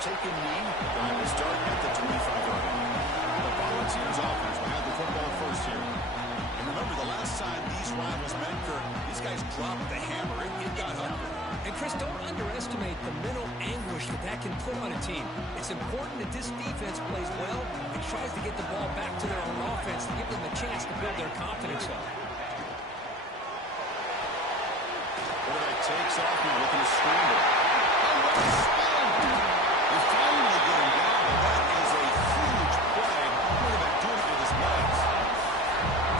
taking knee. Time to start at the 25-yard line. The Volunteers offense will have the football first here. And remember, the last time these rivals met, Kirk, these guys dropped the hammer. It got ugly. And Chris, don't underestimate the mental anguish that can put on a team. It's important that this defense plays well and tries to get the ball back to their own offense to give them a chance to build their confidence up. Quarterback takes off here looking to scramble. They finally get him down, but that is a huge play. Quarterback doing it with his legs.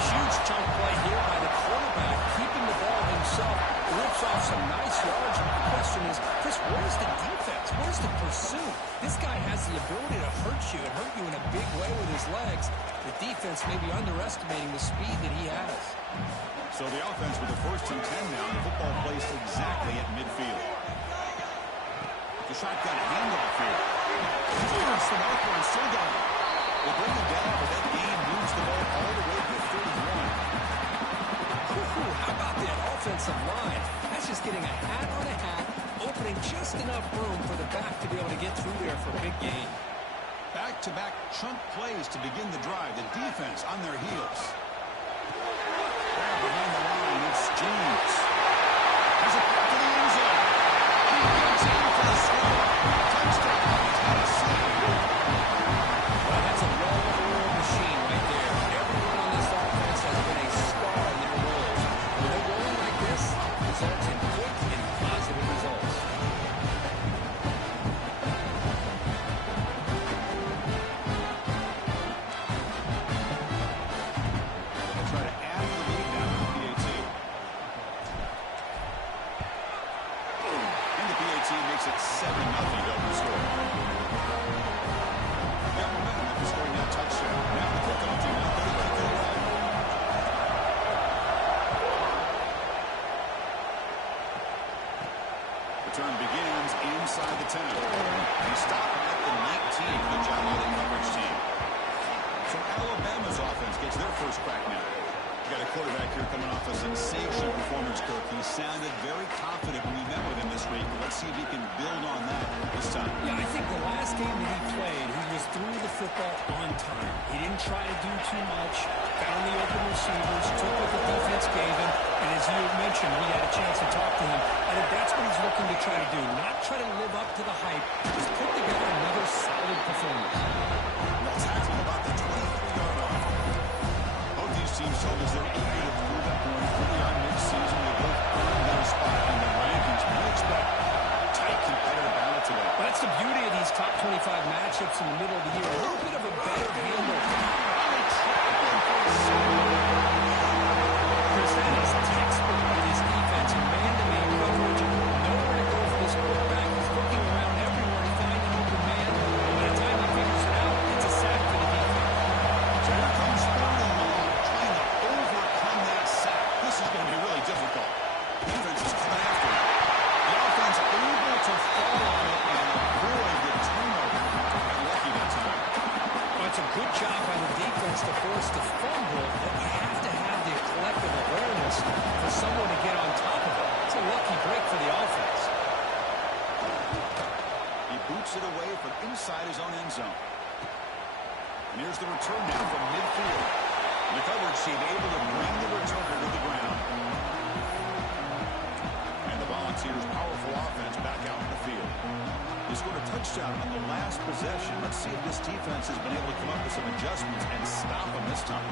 Huge chunk play here by the quarterback, keeping the ball himself. Rips off some nice yards. The question is, Chris, where's the defense? Where's the pursuit? This guy has the ability to hurt you and hurt you in a big way with his legs. The defense may be underestimating the speed that he has. So the offense with the 1st and 10 now. The football placed exactly at midfield. The shotgun handoff here. Here's the marker and still got it. They bring it down, but that gain moves the ball all the way to the 31. How about that offensive line? That's just getting a hat on a hat, opening just enough room for the back to be able to get through there for a big gain. Back-to-back chunk plays to begin the drive. The defense on their heels. Behind the line, it's James. Has it back to the end zone. He gets in for the score. Touchdown, Tennessee. Well, that's a well-oiled machine right there. Everyone on this offense has been a star in their roles. When they're rolling like this, results in quick and positive results. They'll try to add the lead now to the PAT. And the PAT makes it 7-0 open score. Got momentum after scoring that touchdown. Now the kickoff team out there to kick it away. Return begins inside the 10. They stop at the 19. Good job by the coverage team. So Alabama's offense gets their first crack now. Got a quarterback here coming off a sensational performance, Kirk. He sounded very confident when we met with him this week. Let's see if he can build on that this time. Yeah, I think the last game that he played, he was through the football on time. He didn't try to do too much, found the open receivers, took what the defense gave him, and as you mentioned, we had a chance to talk to him. I think that's what he's looking to try to do, not try to live up to the hype, just put together another solid performance. That's happening about the 23-yard line. Both these teams told us they're eager to prove up going early on mid-season. They both earned their spot in the rankings. We expect tight competitive battle today. Well, that's the beauty of these top 25 matchups in the middle of the year. A little bit of a better handle. Chris, that is textbook by this defense in man-to-man coverage. Nowhere to go for this quarterback. He's looking around everywhere to find an open man. By the time he figures it out, it's a sack for the defense. So here comes third and long, trying to overcome that sack. This is going to be really difficult. Defense is coming after it. The offense able to fall on it and avoid the turnover. Got lucky that time. Well, it's a good job by the defense to force the fumble, but you have to have the collective awareness for someone to get on top of it. It's a lucky break for the offense. He boots it away from inside his own end zone. And here's the return now from midfield. And the coverage team able to bring the returner to the ground. And the Volunteers' powerful offense back out in the field. They scored a touchdown on the last possession. Let's see if this defense has been able to come up with some adjustments and stop them this time.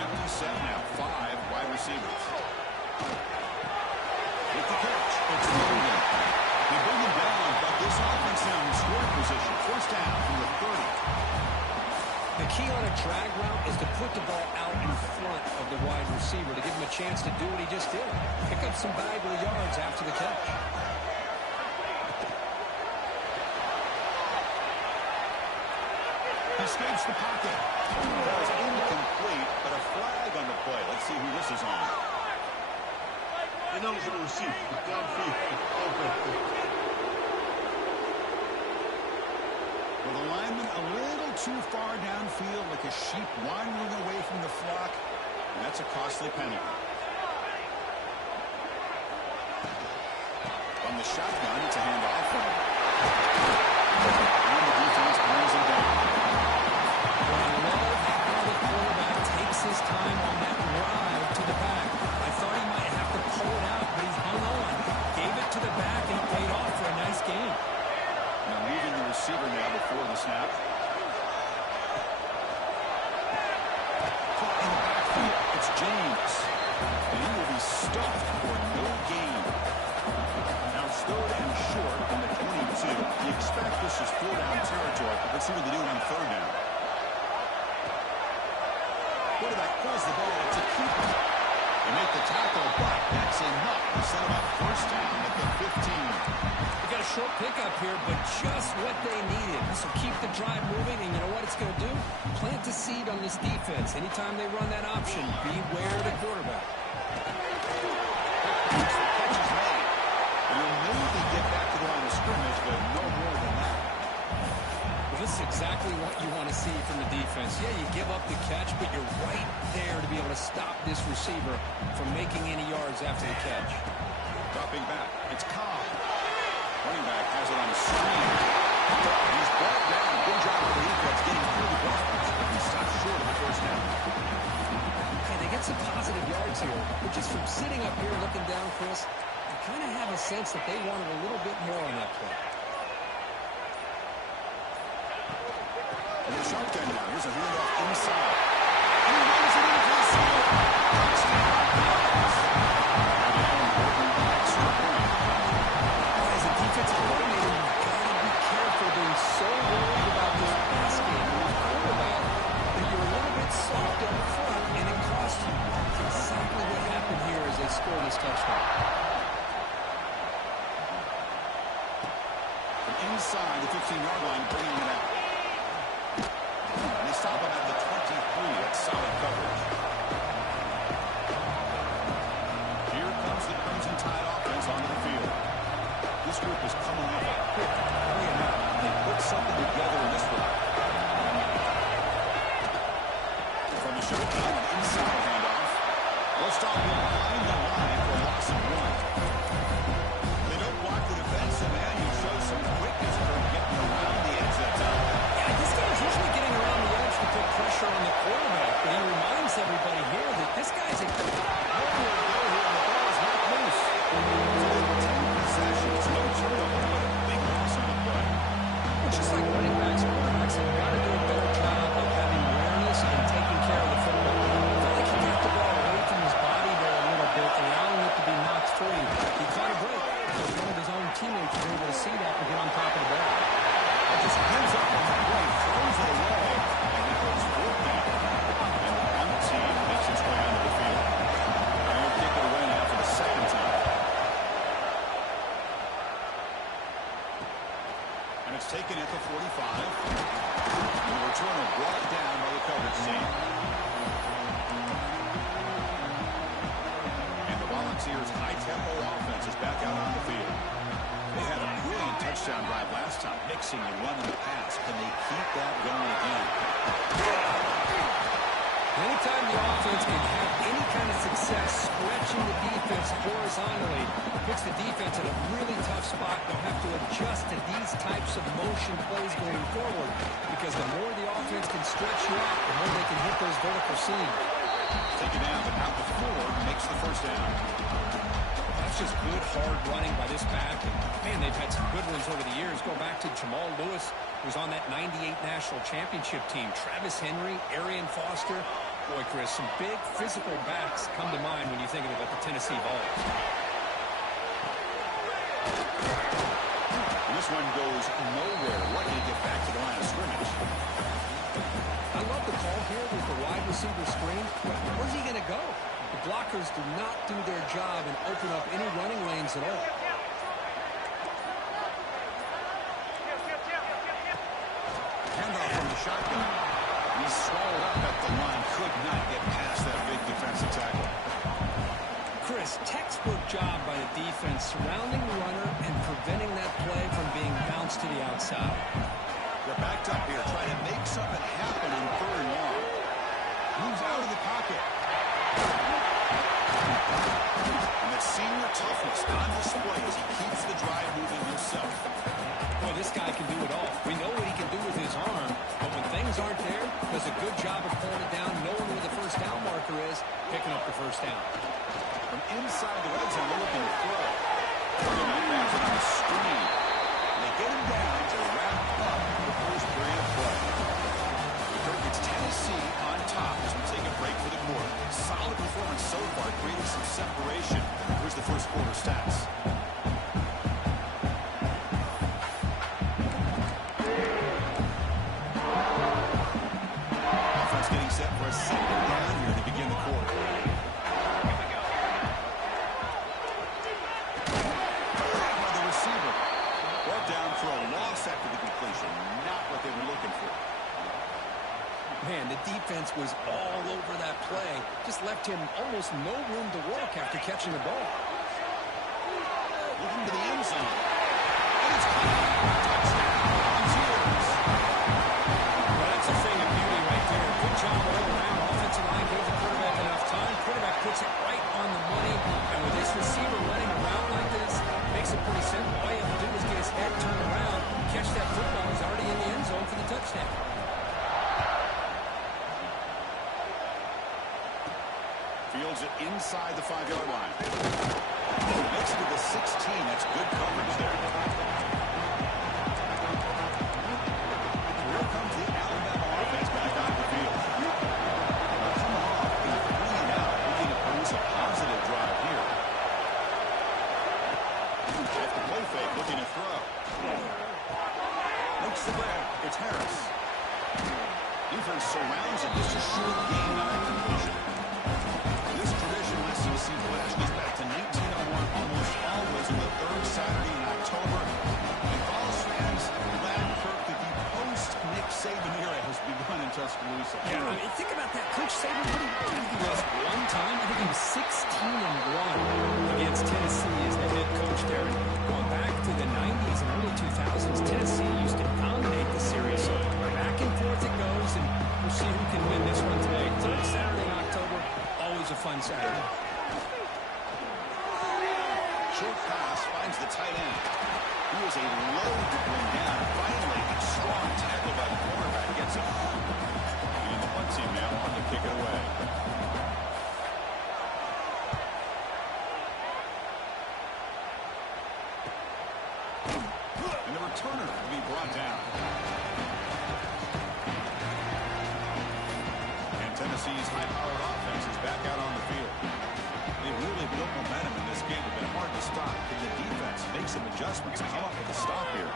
Empty set now, 5 wide receivers. With the catch, it's Neyland. They bring him down, but this offense now in scoring position. First down from the 30. The key on a drag route is to put the ball out in front of the wide receiver to give him a chance to do what he just did. Pick up some valuable yards after the catch. He escapes the pocket. That was incomplete, but a flag on the play. Let's see who this is on. Ineligible receipt. Downfield. Well, the lineman a little too far downfield, like a sheep wandering away from the flock, and that's a costly penalty. On the shotgun, it's a handoff. And the defense brings him down. I love how the quarterback takes his time on that drive to the back. I thought he might have to pull it out, but he's hung on. Gave it to the back, and it paid off for a nice game. Now moving the receiver now before the snap. Caught in the backfield. It's James. And he will be stuffed for no gain. Now it's third and short in the 22. You expect this is 4-down territory. Let's see what they do on third down. Quarterback pulls the ball to keep it. They make the tackle, but that's enough to set them up first down at the 15. They got a short pickup here, but just what they needed. So keep the drive moving, and you know what it's going to do? Plant a seed on this defense. Anytime they run that option, beware the quarterback. Catch is made. And they'll maybe get back to the line of scrimmage, but no more than that. Well, this is exactly what you want to see from the defense. Yeah, you give up the catch, but you're right there to be able to stop this receiver from making any yards after the catch. Dropping back. It's Cobb. Running back has it on a screen. He's brought down. Good job of the defense getting through the blockers. He stopped short of the first down. Okay, they get some positive yards here, but just from sitting up here looking down, Chris, I kind of have a sense that they wanted a little bit more on that play. And the shotgun now. Here's a handoff inside. And he runs it into the side. Touchdown. As a defensive coordinator, you've got to be careful being so worried about this pass game with your quarterback that you're a little bit soft up front, and it costs you. That's exactly what happened here as they scored this touchdown. From inside the 15-yard line, bringing it out. And they stop him at the 23. That's solid coverage. Here comes the Crimson Tide offense onto the field. This group is coming off a quick three-and-out. They put something together in this one. From the shotgun, an inside handoff. They'll stop him behind the line for a loss of 1. They don't block the defensive man. You show some quickness for getting around the edge that time. Yeah, this guy's usually getting around the edge to put pressure on the quarterback, but he reminds everybody here that this guy's a no turnover, but a big loss on the play. Well, just like running backs, quarterbacks have got to do a better job of having awareness and taking care of the football. I felt like he got the ball away from his body there a little bit, allowing it to be knocked free. He caught a break. One of his own teammates was able to see that and get on top of the ball. It just hands up on the play, throws it away, and it goes fourth down. And the punt team makes its way onto the field. And they'll kick it away now for the second time. And it's taken at the 45. And the returner brought down by the coverage team. And the Volunteers' high-tempo offense is back out on the field. They had a brilliant touchdown drive last time, mixing the run and the pass. Can they keep that going again? Anytime the offense can have any kind of success stretching the defense horizontally, it puts the defense in a really tough spot. They'll have to adjust to these types of motion plays going forward, because the more the offense can stretch you out, the more they can hit those vertical seams. Take it down, but out the floor makes the first down. That's just good, hard running by this pack. And, man, they've had some good ones over the years. Go back to Jamal Lewis, who was on that 98 National Championship team. Travis Henry, Arian Foster. Boy, Chris, some big physical backs come to mind when you think about the Tennessee Vols. This one goes nowhere. Lucky to get back to the line of scrimmage. I love the call here with the wide receiver screen. Where's he going to go? The blockers do not do their job and open up any running lanes at all. Handoff from the shotgun. He's swallowed up at the line. Could not get past that big defensive tackle. Chris, textbook job by the defense surrounding the runner and preventing that play from being bounced to the outside. They're backed up here trying to make something happen on third and long. Moves out of the pocket. And the senior toughness on display as he keeps the drive moving himself. Boy, this guy can do it all. job of pulling it down, knowing where the first down marker is, picking up the first down. From inside the red zone, they're looking to throw. Bringing that back on the screen. And they get him down to wrap up the first period of play. It's Tennessee on top as we take a break for the quarter. Solid performance so far, creating some separation. Here's the first quarter stats. Offense getting set for a second down here to begin the quarter. By the receiver. Brought down for a loss after the completion. Not what they were looking for. Man, the defense was all over that play. Just left him almost no room to walk after catching the ball. Looking to the end zone. And it's caught. Touchdown. Zeros. Well, that's a thing of beauty right there. Good job all around. Offensive line gave the quarterback enough time. Quarterback puts it right on the money. And with this receiver running around like this, makes it pretty simple. All you have to do is get his head turned around, catch that football. He's already in the end zone for the touchdown. Fields it inside the 5-yard line. Makes it to the 16. That's good coverage there. Here comes the Alabama offense back on the field. Coming off a 3-and-out, looking to produce a positive drive here. Off the play fake, looking to throw. Makes the grab. It's Harris. Defense surrounds it. Just a short gain on that completion. This tradition with CC Flash goes back to 1901, almost always on the third Saturday in October. And Vols fans glad Kirk that the post-Nick Saban era has begun in Tuscaloosa. Yeah, I mean, think about that. Coach Saban, what did he was one time? I think he was 16-1 against Tennessee as the head coach there. And going back to the 90s and early 2000s, Tennessee used to dominate the series. So back and forth it goes, and we'll see who can win this one today. Third Saturday in October. Always a fun Saturday. Short pass finds the tight end. He was a load to bring down. Finally, a strong tackle by the quarterback gets it. And the punt team now on to kick it away. And the returner will be brought down. Tennessee's high-powered offense is back out on the field. They've really built momentum in this game. It's been hard to stop. Can the defense make some adjustments and come up with a stop here?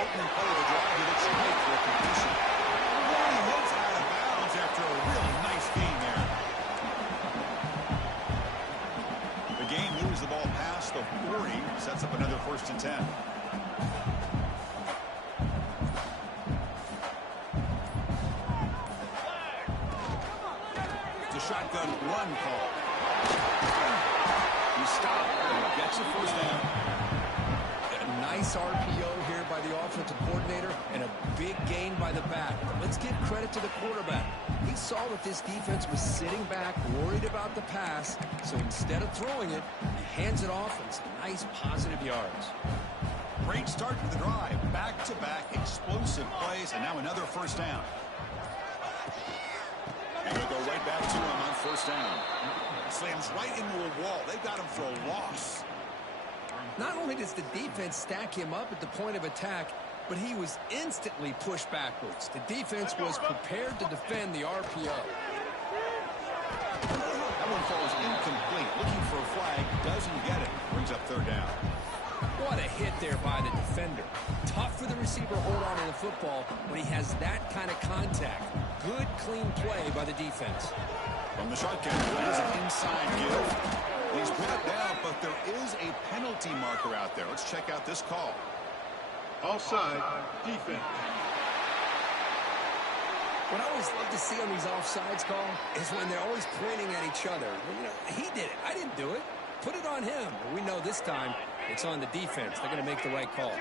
Opening play of the drive, he looks right for a completion. He hits out of bounds after a really nice gain there. The game moves the ball past the 40, sets up another 1st and 10. Shotgun run call. He stopped and gets the first down. A nice RPO here by the offensive coordinator and a big gain by the back. But let's give credit to the quarterback. He saw that this defense was sitting back, worried about the pass. So instead of throwing it, he hands it off and some nice positive yards. Great start to the drive. Back-to-back explosive plays, and now another first down. And we'll go right back to him on 1st down. Slams right into a wall. They got him for a loss. Not only does the defense stack him up at the point of attack, but he was instantly pushed backwards. The defense was prepared to defend the RPO. That one falls incomplete. Looking for a flag. Doesn't get it. Brings up 3rd down. What a hit there by the defender. Tough for the receiver to hold on to the football when he has that kind of contact. Good, clean play by the defense. From the shotgun, there's an inside give. He's brought down, but there is a penalty marker out there. Let's check out this call. Offside, defense. What I always love to see on these offsides call is when they're always pointing at each other. Well, you know, he did it. I didn't do it. Put it on him. But we know this time it's on the defense. They're going to make the right call.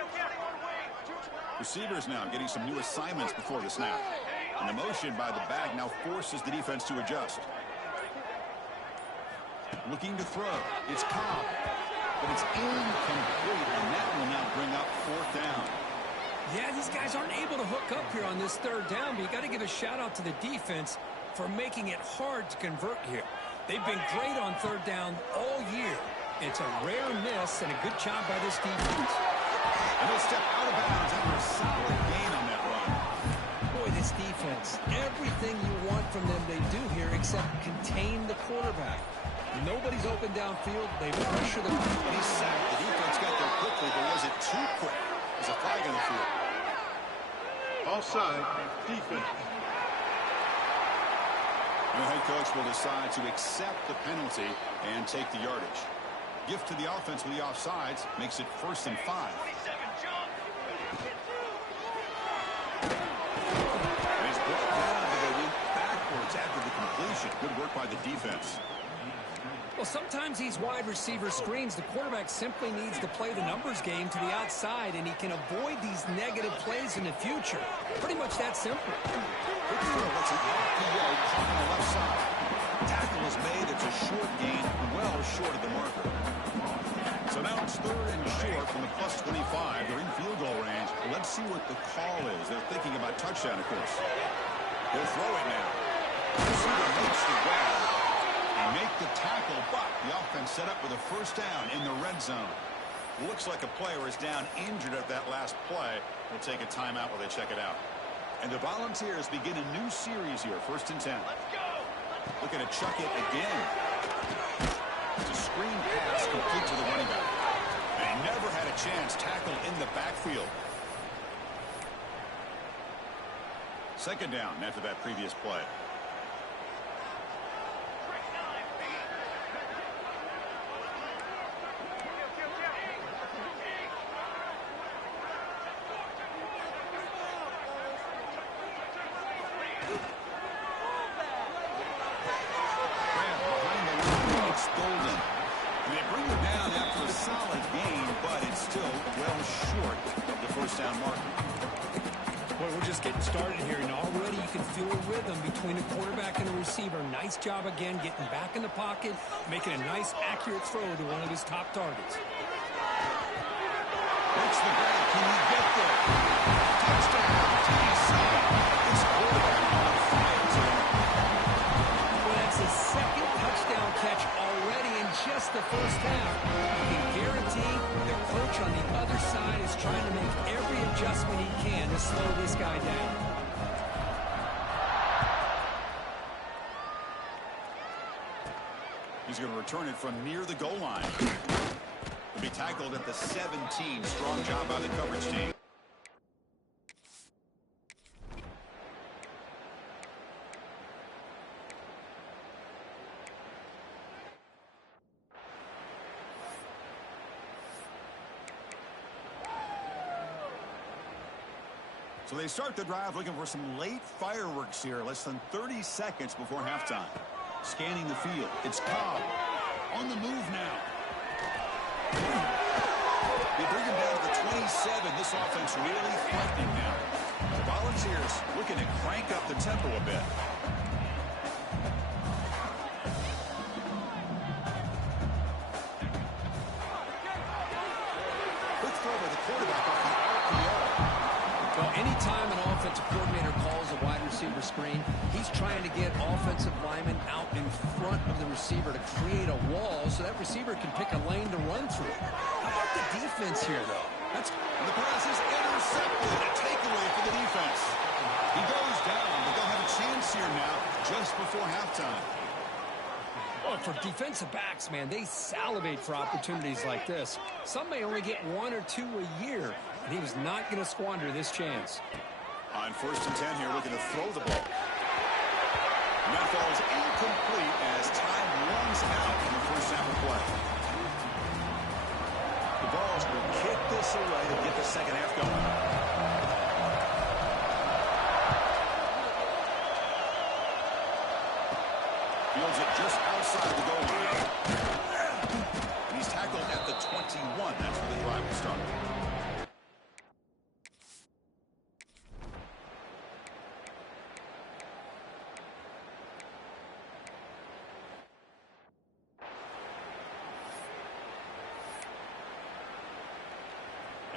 Receivers now getting some new assignments before the snap. And the motion by the back now forces the defense to adjust. Looking to throw. It's Cobb. But it's incomplete, and that will now bring up 4th down. Yeah, these guys aren't able to hook up here on this third down, but you got to give a shout-out to the defense for making it hard to convert here. They've been great on third down all year. It's a rare miss and a good job by this defense. And they'll step out of bounds after a solid gain on that run. Boy, this defense, everything you want from them they do here except contain the quarterback. Nobody's open downfield. They pressure the quarterback. He's sacked. The defense got there quickly, but was it too quick? There's a flag on the field. Offside, defense. The head coach will decide to accept the penalty and take the yardage. Gift to the offense with the offsides makes it 1st and 5. And he's brought down, but they went backwards after the completion. Good work by the defense. Well, sometimes these wide receiver screens, the quarterback simply needs to play the numbers game to the outside, and he can avoid these negative plays in the future. Pretty much that simple. Good throw. That's an RPO caught on the left side. Tackle is made. It's a short gain, well short of the marker. So now it's 3rd and short from the +25. They're in field goal range. Let's see what the call is. They're thinking about touchdown, of course. They'll throw it now. Receiver makes the grab. They make the tackle, but the offense set up with a 1st down in the red zone. Looks like a player is down injured at that last play. We'll take a timeout while they check it out. And the Volunteers begin a new series here, 1st and 10. Let's go. Looking to chuck it again. It's a screen pass complete to the running back. And he never had a chance. Tackle in the backfield. 2nd down after that previous play. Between the quarterback and the receiver. Nice job again getting back in the pocket, making a nice accurate throw to one of his top targets. Makes the grab. Can he get there? Touchdown, TC. This quarterback on fire today. Well, that's his 2nd touchdown catch already in just the 1st half. You can guarantee the coach on the other side is trying to make every adjustment he can to slow this guy down. He's going to return it from near the goal line. He'll be tackled at the 17. Strong job by the coverage team. So they start the drive looking for some late fireworks here. Less than 30 seconds before halftime. Scanning the field. It's Cobb on the move now. They bring him down to the 27. This offense really threatening now. The Volunteers looking to crank up the tempo a bit. Quick throw by the quarterback off the RPO. Well, anytime an offensive coordinator calls a wide receiver screen, he's trying to get offensive linemen out in front of the receiver to create a wall so that receiver can pick a lane to run through. How about the defense here, though? And the pass is intercepted. A takeaway for the defense. He goes down, but they'll have a chance here now just before halftime. Well, for defensive backs, man, they salivate for opportunities like this. Some may only get 1 or 2 a year, and he was not going to squander this chance. On 1st and 10 here, looking to throw the ball. And that falls incomplete as time runs out in the 1st half of play. The Vols will kick this away to get the 2nd half going. Fields it just outside the goal line. And he's tackled at the 21. That's where the drive will start.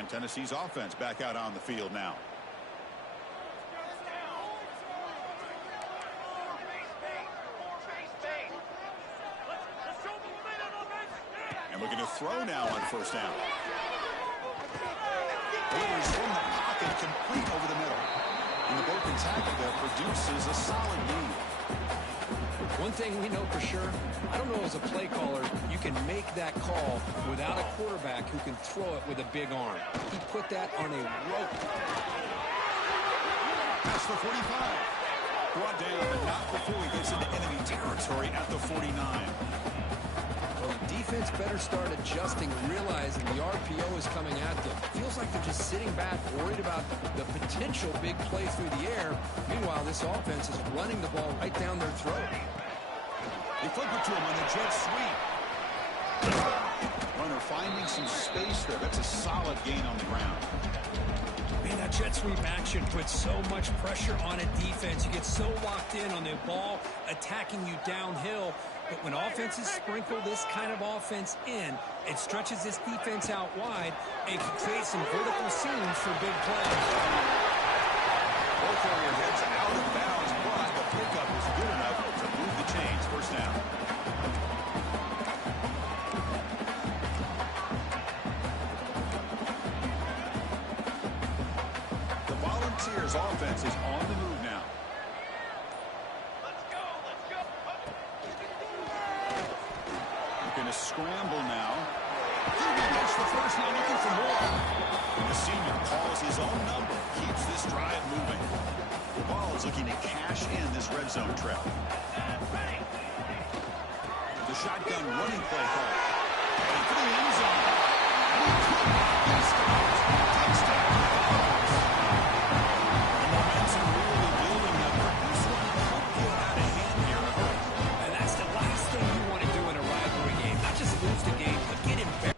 And Tennessee's offense back out on the field now. And we're going to throw now on first down. Delivers from the pocket, complete over the middle. And the broken tackle there produces a solid lead. One thing we know for sure, I don't know as a play caller, you can make that call without a quarterback who can throw it with a big arm. He put that on a rope. That's the 45. Brought down, but not before he gets into enemy territory at the 49. Well, the defense better start adjusting and realizing the RPO is coming at them. Feels like they're just sitting back, worried about the potential big play through the air. Meanwhile, this offense is running the ball right down their throat. They flip it to him on the jet sweep. Runner finding some space there. That's a solid gain on the ground. Man, that jet sweep action puts so much pressure on a defense. You get so locked in on the ball attacking you downhill. But when offenses sprinkle this kind of offense in, it stretches this defense out wide and can create some vertical seams for big plays. Both heads out of bounds, but the pickup was good enough to move the chains. First down. The Volunteers offense is on the move now. Going to scramble now. Gets the first now, looking for more. And the senior calls his own number, keeps this drive moving. The ball is looking to cash in this red zone trap. The shotgun running play call. And for the end zone. And he could not be stopped. Touchdown. The momentum really building up. This one could get out of hand here in a hurry. And that's the last thing you want to do in a rivalry game. Not just lose the game, but get embarrassed.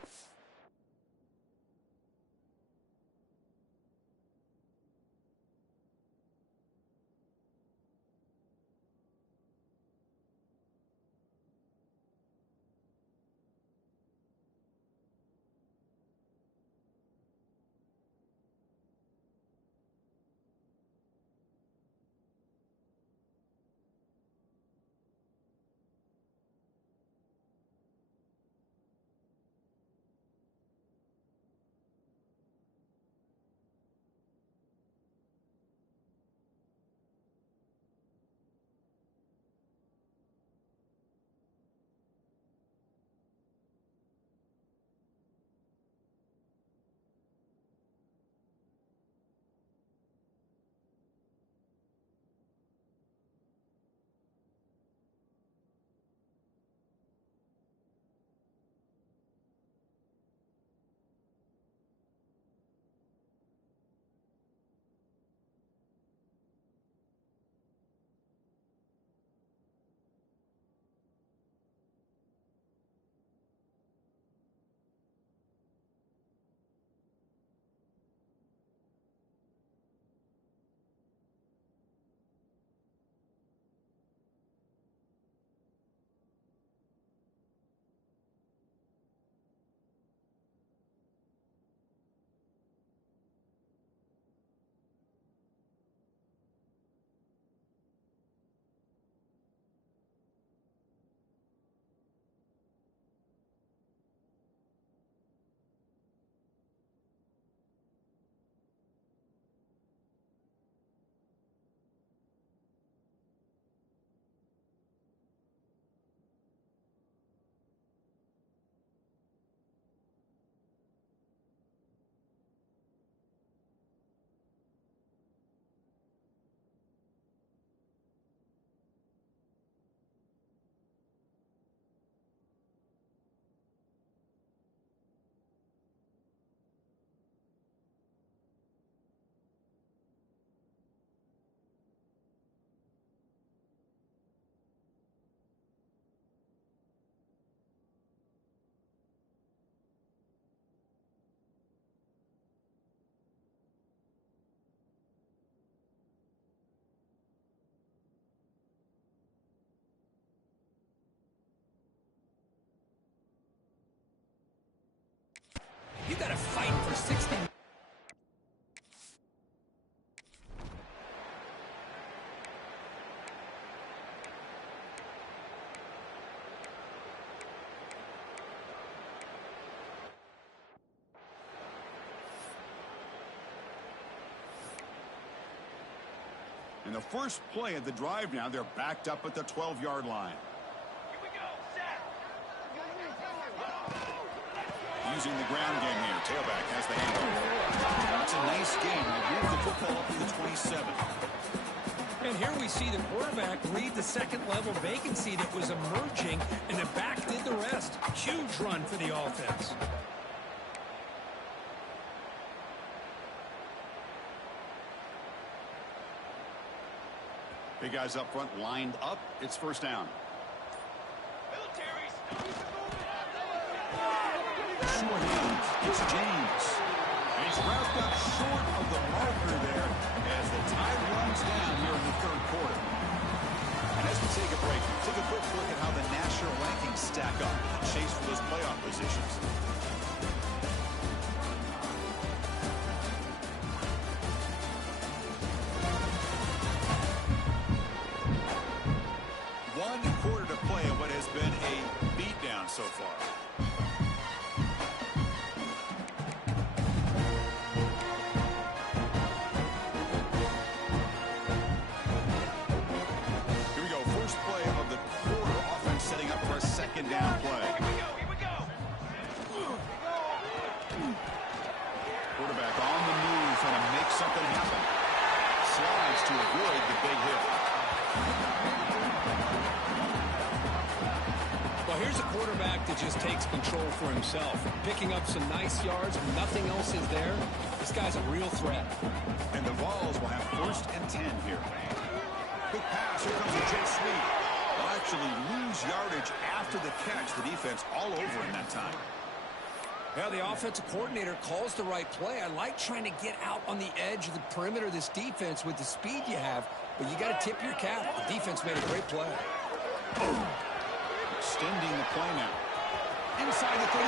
And the first play of the drive now, they're backed up at the 12-yard line. Here we go. Set. Using the ground game here. Tailback has the handoff. That's a nice game. They move the football up to the 27. And here we see the quarterback read the second-level vacancy that was emerging, and the back did the rest. Huge run for the offense. Big guys up front lined up. It's first down. Militaries. Short hands. It's James. And he's wrapped up short of the marker there as the tide runs down here in the third quarter. And as we take a break, take a quick look at how the national rankings stack up in chase for those playoff positions. One quarter to play in what has been a beatdown so far. Here we go. First play of the quarter. Offense setting up for a second down play. Here we go. Quarterback on the move, trying to make something happen. Slides to avoid the big hit. Well, here's a quarterback that just takes control for himself. Picking up some nice yards when nothing else is there. This guy's a real threat. And the Vols will have first and 10 here. Quick pass. Here comes a jet sweep. They'll actually lose yardage after the catch. The defense all over in that time. Yeah, the offensive coordinator calls the right play. I like trying to get out on the edge of the perimeter of this defense with the speed you have, but you got to tip your cap. The defense made a great play. Extending the play now. Inside the 35.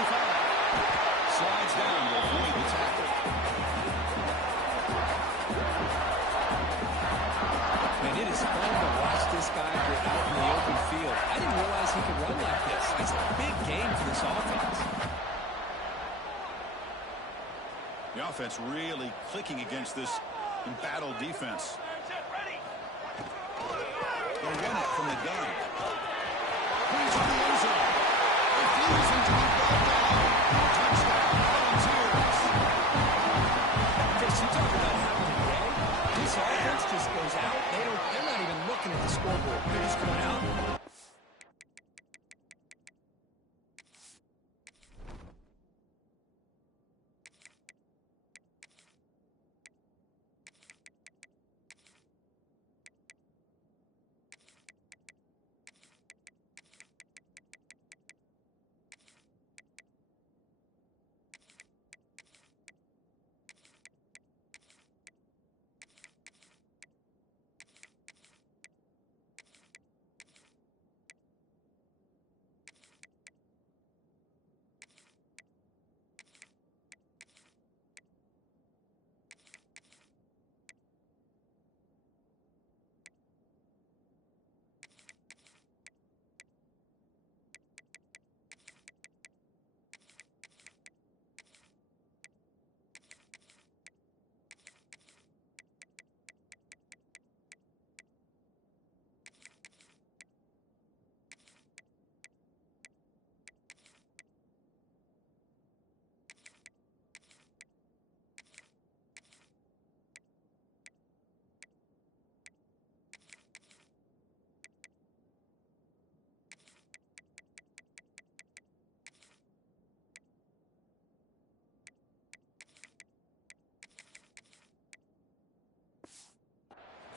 Slides down to avoid the tackle. And it is fun to watch this guy get out in the open field. I didn't realize he could run like this. It's a big game for this offense. The offense really clicking against this embattled defense. They'll run it from the gun. Brings in the end zone. Refusing to be brought down. Touchdown, Volunteers. Chris, you talk about having a day. This offense just goes out. They're not even looking at the scoreboard. They're just going out.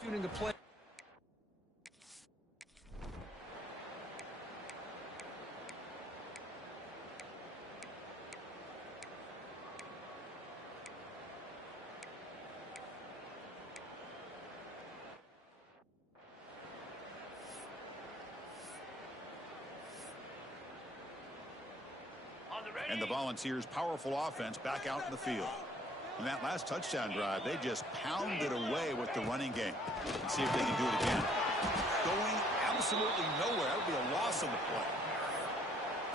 Shooting the play. And the Volunteers' powerful offense back out in the field. On that last touchdown drive, they just pounded away with the running game. And see if they can do it again. Going absolutely nowhere. That would be a loss on the play.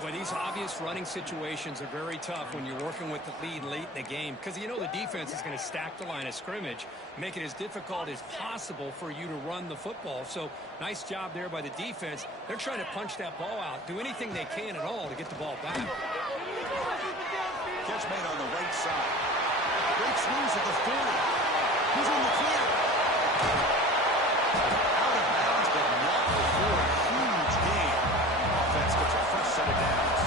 Well, these obvious running situations are very tough when you're working with the lead late in the game because you know the defense is going to stack the line of scrimmage, make it as difficult as possible for you to run the football. So nice job there by the defense. They're trying to punch that ball out, do anything they can at all to get the ball back. Catch made on the right side. Breaks loose at the 40. He's in the clear. Out of bounds, but not before a huge gain. Offense gets a first set of downs.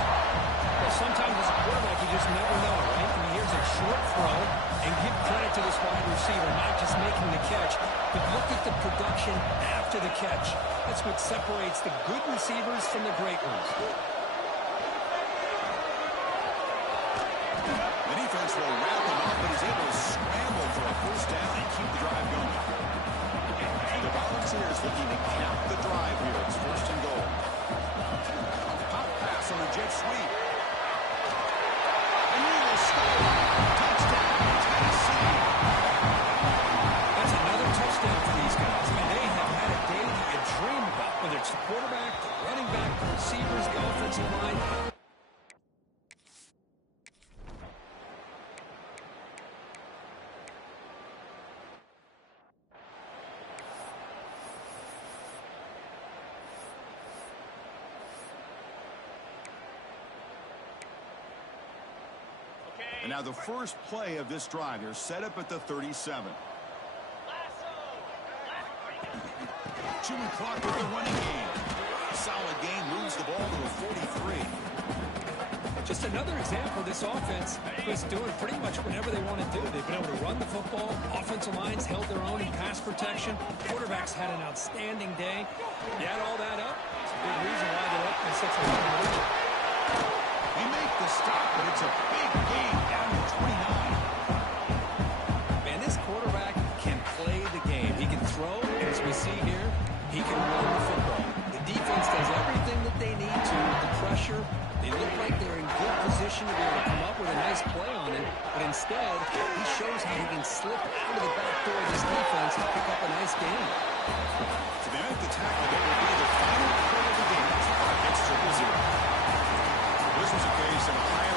Well, sometimes as a quarterback, you just never know, right? I mean, here's a short throw, and give credit to this wide receiver, not just making the catch, but look at the production after the catch. That's what separates the good receivers from the great ones. The defense will wrap him up, but he's able to scramble for a first down and keep the drive going. And the Volunteers looking to cap the drive here. It's first and goal. Pop pass on a jet sweep. And he will score. Touchdown, Tennessee. That's another touchdown for these guys. I mean, they have had a day that you dream about, whether it's the quarterback, the running back, the receivers, the offensive line. And now the first play of this drive. They're set up at the 37. Chewing clock with the running game. Solid game, moves the ball to a 43. Just another example of this offense is doing pretty much whatever they want to do. They've been able to run the football. Offensive lines held their own in pass protection. Quarterbacks had an outstanding day. You add all that up, it's a big reason why they're up by such a long lead. They make the stop, but it's a big gain down to 29. Man, this quarterback can play the game. He can throw, and as we see here, he can run the football. The defense does everything that they need to with the pressure. They look like they're in good position to be able to come up with a nice play on it, but instead, he shows how he can slip out of the back door of this defense and pick up a nice gain. So they make the tackle. That will be the final play of the game. It's 0-0. This was a case of a high